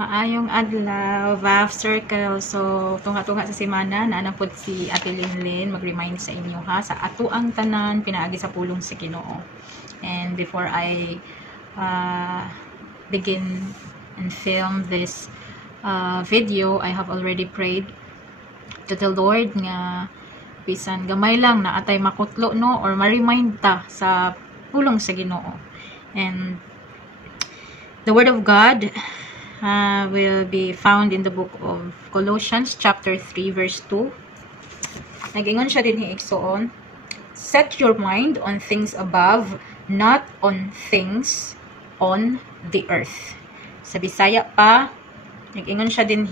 Maayong adlaw, VAF Circle. So, tunga-tunga sa semana na anapod si Ate Linlin mag-remind sa inyo ha sa atuang tanan pinaagi sa pulong si Ginoo. And before I begin and film this video, I have already prayed to the Lord nga bisan gamay lang na atay makutlo no or ma-remind ta sa pulong sa Ginoo. And the word of God will be found in the book of Colossians chapter 3 verse 2. Nagingon siya din hiigsoon, set your mind on things above, not on things on the earth. Sa Bisaya pa, nagingon siya din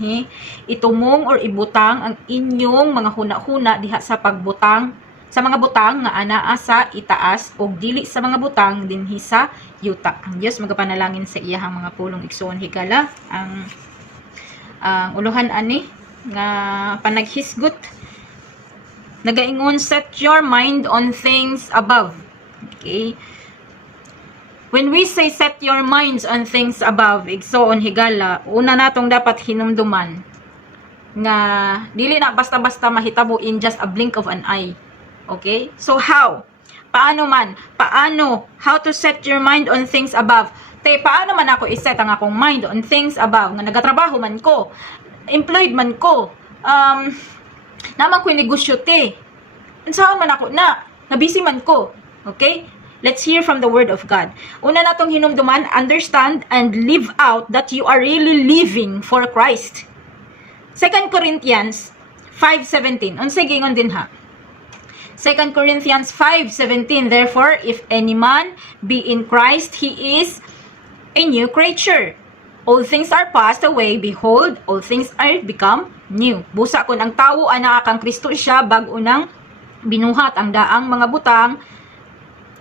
itumong or ibutang ang inyong mga huna-huna diha sa pagbutang sa mga butang nga anaa sa itaas o dili sa mga butang dinhi sa yuta. Ang Dios magapanalangin sa iyahang mga pulong igsoon higala ang uluhan ani nga panaghisgot nagaingon, set your mind on things above. Okay, when we say set your minds on things above, igsoon higala, una natong dapat hinumduman nga dili na basta-basta mahitabo in just a blink of an eye. Okay? So how? Paano man? Paano? How to set your mind on things above? Paano man ako i-set ang akong mind on things above? Nga nagatrabaho man ko, employed man ko, naman ko negosyo saan man ako nabisi man ko. Okay? Let's hear from the word of God. Una natong hinumduman, understand and live out that you are really living for Christ. 2 Corinthians 5:17. Unsay gingon din ha? 2 Corinthians 5:17, therefore, if any man be in Christ, he is a new creature. All things are passed away, behold, all things are become new. Busa kun ang tawo ana kang Kristo siya, bag-o nang binuhat ang daang mga butang,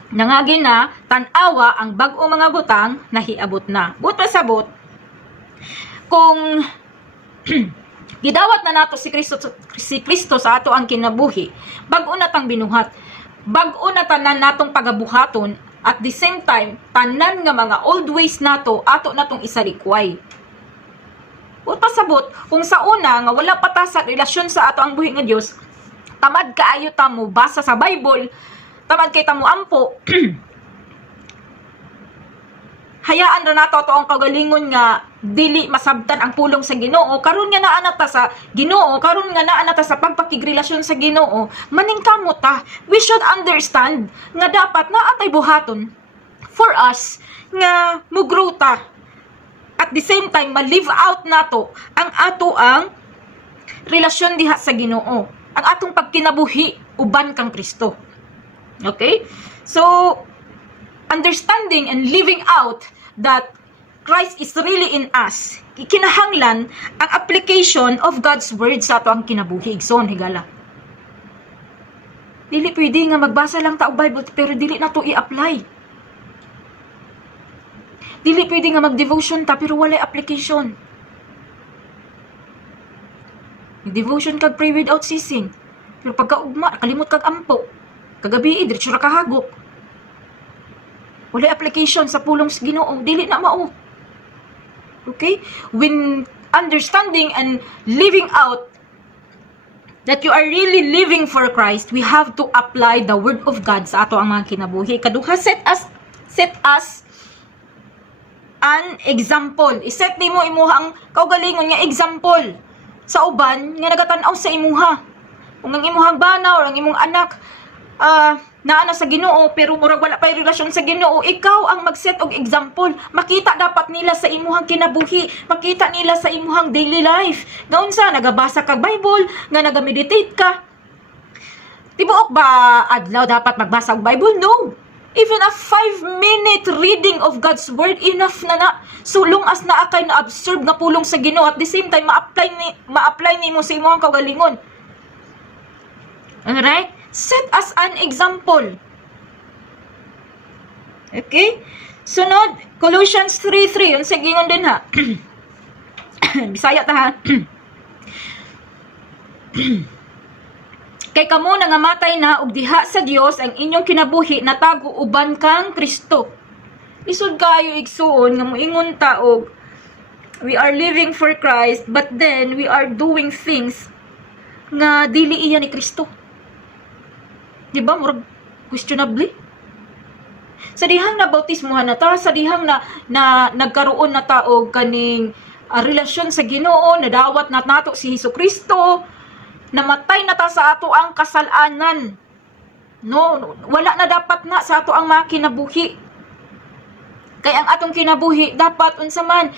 nangagi na, tan-awa ang bag-o mga butang, nahiabot na. But pasabot, kung gidawat na nato si Kristo sa ato ang kinabuhi, bag-o na tang binuhat, bag-o na tanan natong pagabuhaton, at the same time tanan nga mga old ways nato ato natong isalikway. O pasabot, kung sa una nga wala pa ta sa relasyon sa ato ang buhi nga Dios, tamad kaayo ta mo basa sa Bible, tamad kay ta mo ampo hayaan ra nato ato ang kagalingon nga dili masabtan ang pulong sa Ginoo. Karon nga naa nata sa Ginoo, karon nga naa nata sa pagpakigrelasyon sa Ginoo, maningkamot ta. We should understand nga dapat naatay buhaton for us nga mugrow ta. At the same time, ma-live out nato ang ato ang relasyon diha sa Ginoo, ang atong pagkinabuhi uban kang Kristo. Okay? So, understanding and living out that Christ is really in us, kinahanglan ang application of God's word sa ato ang kinabuhi. Igsoon higala, dili pwede nga magbasa lang ta og Bible pero dili na to i-apply. Dili pwede nga mag-devotion ta pero walay application. Devotion kag pray without ceasing, pero pagkaugma kalimot kag ampo, kagabi diretso ra kahagok. Walay application sa pulong sa Ginoo, dili na mao. Okay? When understanding and living out that you are really living for Christ, we have to apply the word of God sa ato ang mga kinabuhi. Kaduha, set us an example. Iset nimo imuhang kaugalingon nga example sa uban nga nagatan-aw sa imuha. Kung ang imuhang bana or ang imong anak naana sa Ginoo pero murag wala pay relasyon sa Ginoo, ikaw ang mag-set og example. Makita dapat nila sa imuhang kinabuhi, makita nila sa imuhang daily life. Gaun sa nagabasa kag Bible, nga nagameditate ka. Tibuok ba adlaw dapat magbasa og Bible? No. Even a 5-minute reading of God's word enough na. So long as naa kay na-absorb nga pulong sa Ginoo, at the same time ma-apply nimo sa imuhang kaugalingon. Alright? Set us an example. Okay? Sunod, Colossians 3:3. Yun sa gingon din ha. Bisaya ta ha. Kay kamo nangamatay na ug diha sa Dios ang inyong kinabuhi natago uban kang Kristo. Isod kayo igsuon nga moingon ta og We are living for Christ, but then we are doing things nga dili iya ni Kristo. Di ba? Murag questionably. Sa dihang na bautismuhan na ta, sa dihang na nagkaroon na ta og kaning relasyon sa Ginoo, nadawat na nato si Hesukristo, namatay na ta sa ato ang kasalanan. No, wala na dapat na sa ato ang mga kinabuhi. Kaya ang atong kinabuhi dapat unsa man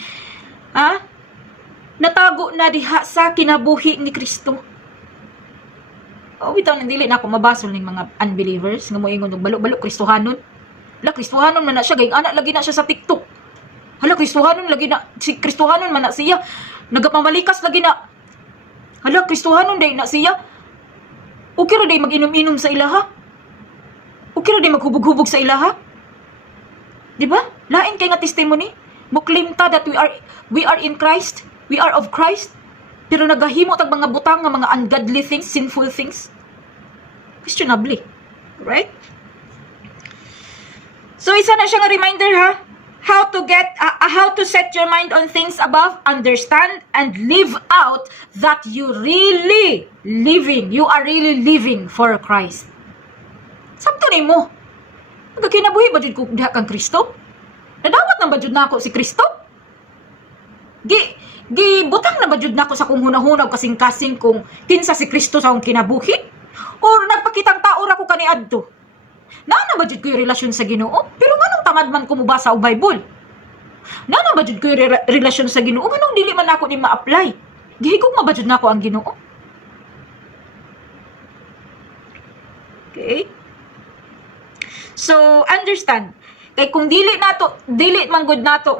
natago na diha sa kinabuhi ni Kristo. Bitaw nandili na ako mabasol ning mga unbelievers nga moingon og balo-balo Kristohanon. La Kristohanon man na siya gayng anak lagi na siya sa TikTok. Hala Kristohanon lagi na si Kristohanon man na siya. Nagapamalikas lagi na. Hala Kristohanon day na siya. Okay ra day mag-inom-inom sa ilaha. Okay ra day maghubog-hubog sa ilaha. Di ba? Lain kay nga testimony. Muklim ta that we are in Christ. We are of Christ. Pero nagahimo tag mga butang nga mga ungodly things, sinful things. Questionably. Right? So isa na siya nga reminder how to set your mind on things above, understand and live out that you are really living for Christ. Sabto nimo. Nagkinabuhi ba jud ko diha kang Kristo? Nadawat na ba jud nako si Kristo? Butang na ba jud nako sa kung hunahunag kasing-kasing kung kinsa si Kristo sa akong kinabuhi? Or nagpakitang tao ra ko kaniadto? Nana ba jud ko yung relasyon sa Ginoo? Pero nganong tamad man ko mubasa og Bible? Nana ba jud ko yung relasyon sa Ginoo? Nganong dili man ako ni ma-apply? Gihigugma ba jud nako ang Ginoo? Okay? So, understand. Kay kung dili man gud nato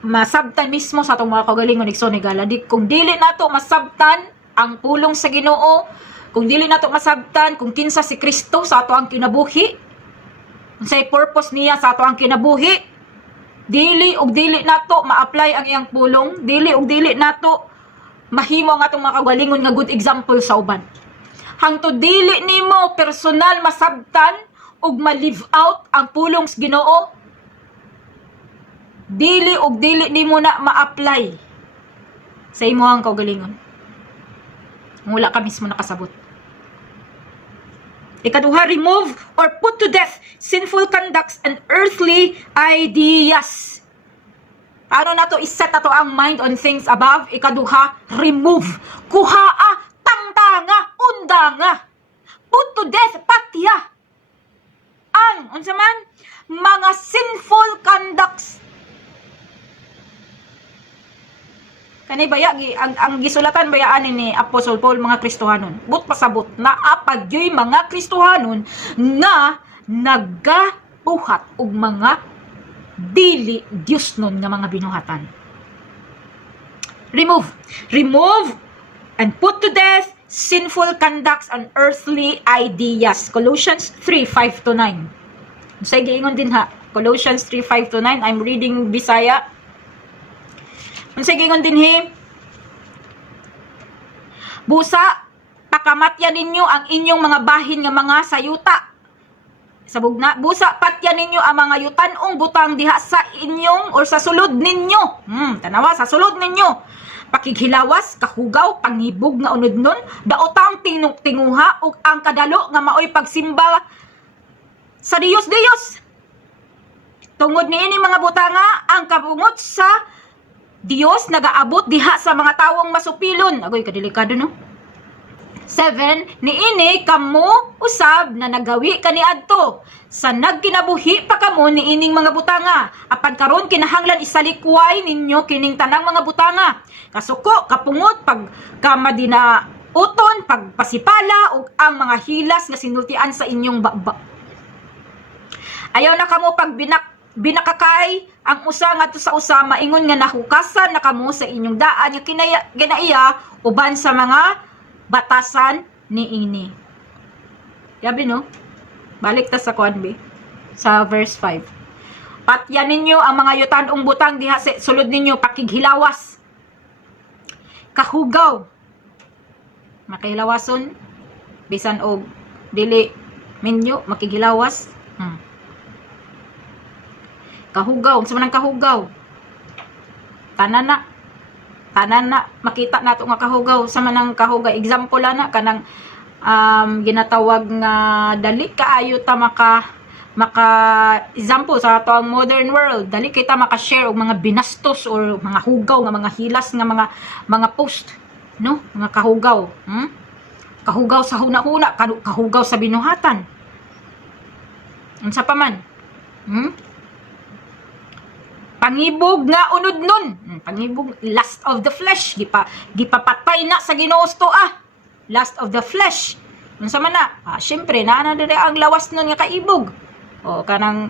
masabtan mismo sa atong mga kagalingon igsoon ni Gala. Kung dili nato masabtan ang pulong sa Ginoo, kung dili nato masabtan kung kinsa si Kristo sa ato ang kinabuhi, unsay purpose niya sa ato ang kinabuhi, dili nato ma-apply ang iyang pulong, dili nato mahimo ang atong mga kagalingon nga good example sa uban. Hangtod dili nimo personal masabtan ug ma-live out ang pulong sa Ginoo, dili nimo na ma-apply sa imong kaugalingon. Wala ka mismo nakasabot. Ikaduha, remove or put to death sinful conducts and earthly ideas. Paano na to iset ato ang mind on things above? Ikaduha, remove. Kuhaa, tangtanga, undanga. Put to death, patya. Unsa man mga sinful conducts. Kani baya ang gisulatan bayaan ni Apostol Paul mga Kristohanon. But pasabot na apagyoy mga Kristohanon nga nagabuhat og mga dili Dios nun nga mga binuhatan. Remove and put to death sinful conducts and earthly ideas. Colossians 3:5-9. Say giingon din ha. Colossians 3:5-9. I'm reading Bisaya. Say giingon din he. Busa, pakamatyan ninyo ang inyong mga bahin nga mga sayuta. Sabugna, busa patyan ninyo ang mga yutanong butang diha sa inyong or sa sulod ninyo. Tanawa sa sulod ninyo. Pakighilawas, kahugaw, pangibog nga unod nun, daotang tinguha ug ang kadalo nga maoy pagsimba sa Dios. Tungod niini mga butanga, ang kabungot sa Dios nagaabot diha sa mga tawong masupilon. Agoy kadelikado no. 7, niini kamo usab na nagawi kaniadto sa nagkinabuhi pa kamo niining mga butanga. Apan karon kinahanglan isalikway ninyo kining tanang mga butanga. Kasuko, kapungot, pagkamadina uton, pagpasipala ug ang mga hilas nga sinultian sa inyong baba. Ayaw na kamo pag binakakay ang usa ngadto sa usa, maingon nga nahukasan na kamo sa inyong daan nga kinaiya uban sa mga batasan niini. Yabi no? Balik ta sa kuanbi sa verse 5. Patyan ninyo ang mga yutanong butang diha sa sulod ninyo, pakighilawas, kahugaw, makihilawason bisan og dili minyo makighilawas. Kahugaw, sa manang kahugaw, tanana tanan na makita nato nga kahugaw sa manang kahugaw. Example na kanang ginatawag nga dali kaayo ta maka example sa ato ang modern world, dali kita maka-share og mga binastos or mga hugaw nga mga hilas nga mga post, no, mga kahugaw. Kahugaw sa huna-huna, kahugaw sa binuhatan, unsa pa man. Pangibog nga unod nun, pangibog, lust of the flesh, gipapatay na sa Ginoo lust of the flesh. Unsa man na, syempre naa na diri ang lawas nun nga kaibog. O kanang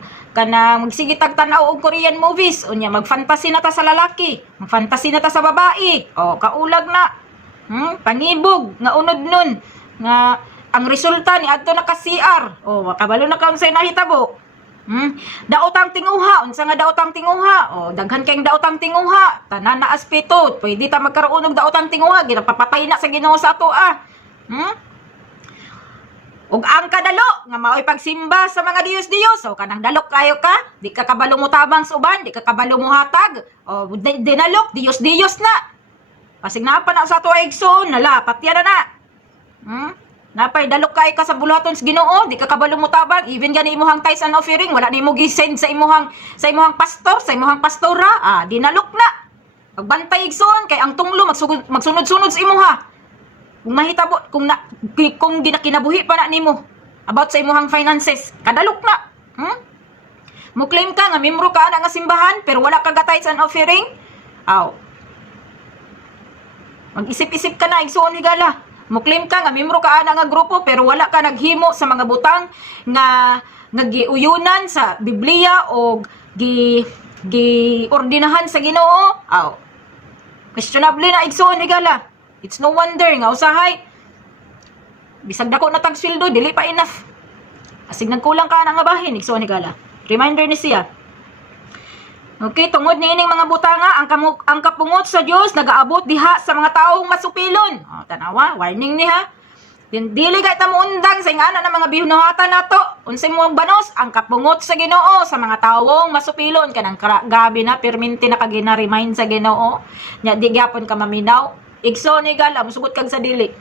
magsige tag tanaw og Korean movies, unya magfantasy na ta sa lalaki, magfantasy na ta sa babae. O kaulag na. Pangibog nga unod nun nga ang resulta ni adto na ka CR. O makabalo na kaon sa nahitabo. Daotang tinguha, unsa nga daotang tinguha? O daghan kayong daotang tinguha, tanan na aspeto, pwede ta magkaroon og daotang tinguha, ginapapatay na sa Ginoo sa ato ug ang kadalo nga mao'y pagsimba sa mga Diyos-Diyos, o kanang dalok kayo ka, di ka kabalo mo tabang sa uban, di ka kabalo mo hatag, o dinalok Diyos-Diyos na. Pasig na pa na sa ato igsoon, nala patya na. Napay dalok kayo ka sa bulaton sa Ginoo, di ka kabalo mo tabang, even gani imuhang tithes and offering, wala ni mo gisend sa imuhang pastor, sa imuhang pastora, dinalok na. Pagbantay igsoon kay ang tunglo magsunod-sunod sa imuha. Kung mahitabo, kung di na kinabuhi pa na nimo about sa imuhang finances, kadalok na. Mo claim ka nga membro ka na nga simbahan pero wala ka ga tithes and offering. Mag-isip-isip ka na igsoon higala. Mo claim ka nga membro ka na nga grupo pero wala ka naghimo sa mga butang nga giuyunan sa Biblia o giordinahan sa Ginoo. Questionable na igsoon higala. It's no wonder nga usahay bisag dako na tag sweldo dili pa enough. Asig nagkulang ka na nga bahin igsoon higala. Reminder ni siya. Okay, tungod niining mga butanga ang kapungot sa Dios nagaabot diha sa mga taong masupilon. Tanawa, warning ni ha. Dili kay ta muundang sa ingana ng mga binuhatan nato. Unsay mo banos ang kapungot sa Ginoo sa mga taong masupilon kanang gabi na perminti na kagina remind sa Ginoo. Nya di gyapon ka maminaw. Igsoon higala musugot kag sa dili.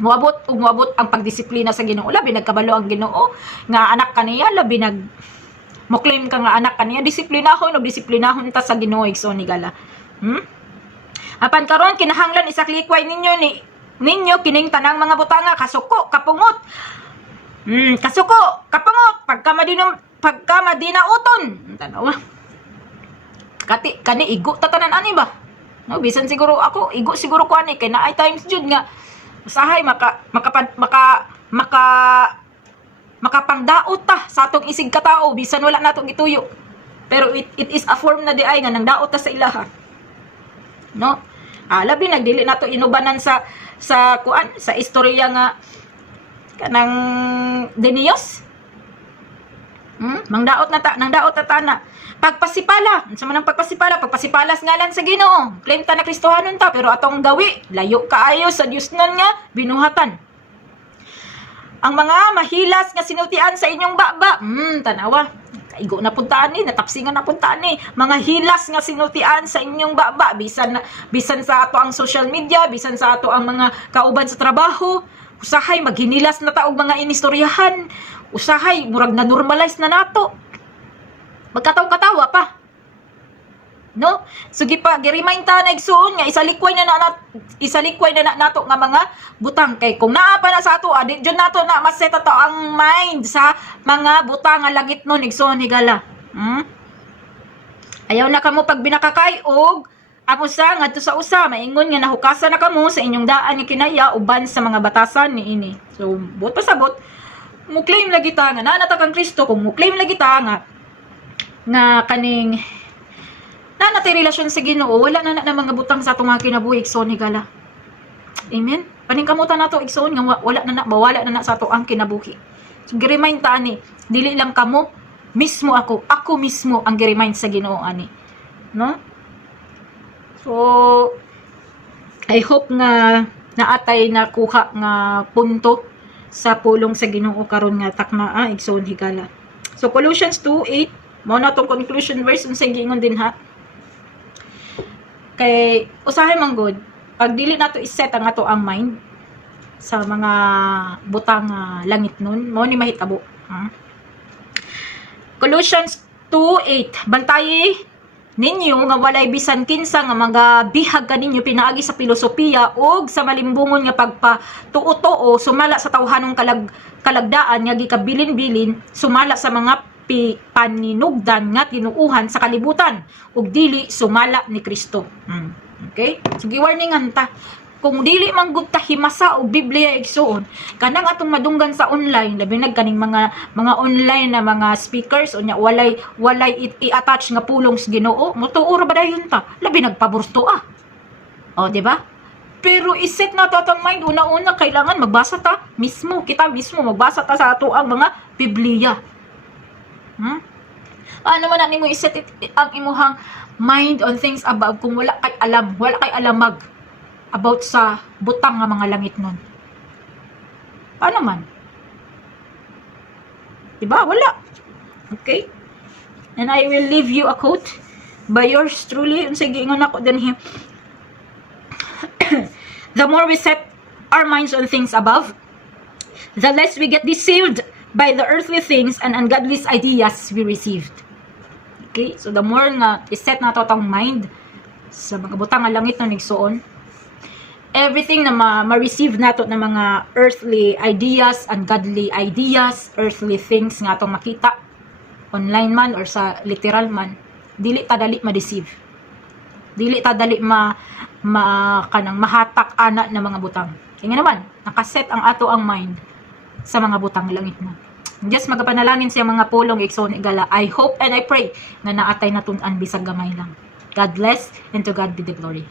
Muabot ang pagdisiplina sa Ginoo. Labi nagkabalo ang Ginoo nga anak kaniya, labi mo claim ka nga anak kaniya, disiplinahon disiplinahon ta sa Ginoo igsoon higala. Apan karon kinahanglan isaklikway ninyo kining tanang mga butanga kasuko kapungot. Kasuko kapungot pagka madinauton. Tanawa. Kani igo tatanan ani ba? No, bisan siguro ako, igo siguro ko ani kay naay times jud nga usahay makapangdaot ta sa atong isig katao bisan wala natong ituyo. Pero it is a form na di ay nga nang daot ta sa ilaha. No? Labi nagdili nato inubanan sa kuan sa istorya nga kanang Denios. Nang daot ta tana. Pagpasipala, sa manang pagpasipalas ngalan sa Ginoo. Claim ta na Kristohanon ta pero atong gawi layo kaayo sa Dios nan nga binuhatan. Ang mga mahilas nga sinultian sa inyong baba, tanawa. Kaigo na puntaan ni, natapsingan na puntaan ni. Mga hilas nga sinultian sa inyong baba, bisan sa ato ang social media, bisan sa ato ang mga kauban sa trabaho. Usahay maghinilas na taog mga inistoryahan. Usahay murag na normalize na nato. Magkataw-katawa pa. No? Sugi pa gi-remind ta na igsuon nga isalikway na nato nga mga butang kay kung naa pa na sa ato di jud nato na maset ato ang mind sa mga butang nga langit nun igsuon higala. Ayaw na kamo pag binakakay og ang usa ngadto sa usa maingon nga nahukasan na kamo sa inyong daan nga kinaya uban sa mga batasan niini. So buot pasabot mo claim lagi ta nga nanata kang Kristo kung mo claim lagi ta nga kaning natay relasyon sa Ginoo wala na mga butang sa atong mga kinabuhi igsoon higala. Amen. Paningkamutan nato igsoon nga wala na sa ato ang kinabuhi. So gi-remind ta ani dili lang kamo mismo ako mismo ang gi-remind sa Ginoo ani. No? So I hope nga naatay nakuha nga punto sa pulong sa Ginoo karon nga takna igsoon higala. So Colossians 2:8 mo na tong conclusion verse unsay giingon din ha. Kay usahay man good pag dili nato iset ang ato ang mind sa mga butang langit nun, mao ni mahitabo. Colossians 2:8, bantayi ninyo nga walay bisan kinsa nga mga bihag kaninyo pinaagi sa filosofiya ug sa malimbungon nga pagpatuo-tuo sumala sa tawhanong kalagdaan nga gikabilin-bilin sumala sa mga paninugdan nga tinuuhan sa kalibutan ug dili sumala ni Kristo. Okay? Sige, warningan ta. Kung dili man gud ta himasa og Biblia igsuon, kanang atong madunggan sa online, labi nagkaning mga online na mga speakers unya walay i-attach nga pulong sa Ginoo, motuo ra ba dayon ta? Labi nagpabursto O, di ba? Pero iset na to atong mind una-una kailangan magbasa ta mismo, kita mismo magbasa ta sa ato ang mga Biblia. Ano man nimo iset ang imuhang mind on things above kung wala kay alam, wala kay alamag about sa butang nga mga langit nun. Paano man? Diba? Wala. Okay? And I will leave you a quote by yours truly. Sige, ingon ako din here. The more we set our minds on things above, the less we get deceived by the earthly things and ungodly ideas we received. Okay? So, the more nga iset na ito ang mind sa mga butang nga langit na nigsuon, everything na ma-receive nato na mga earthly ideas, ungodly ideas, earthly things nga atong makita, online man or sa literal man, dili ta dali ma-deceive. Dili ta dali kanang mahatak ana na mga butang. Kaya nga naman, nakaset ang ato ang mind sa mga butang langit mo. Just magapanalangin siya mga pulong igsoon igala. I hope and I pray na naatay natun-an bisag gamay lang. God bless and to God be the glory.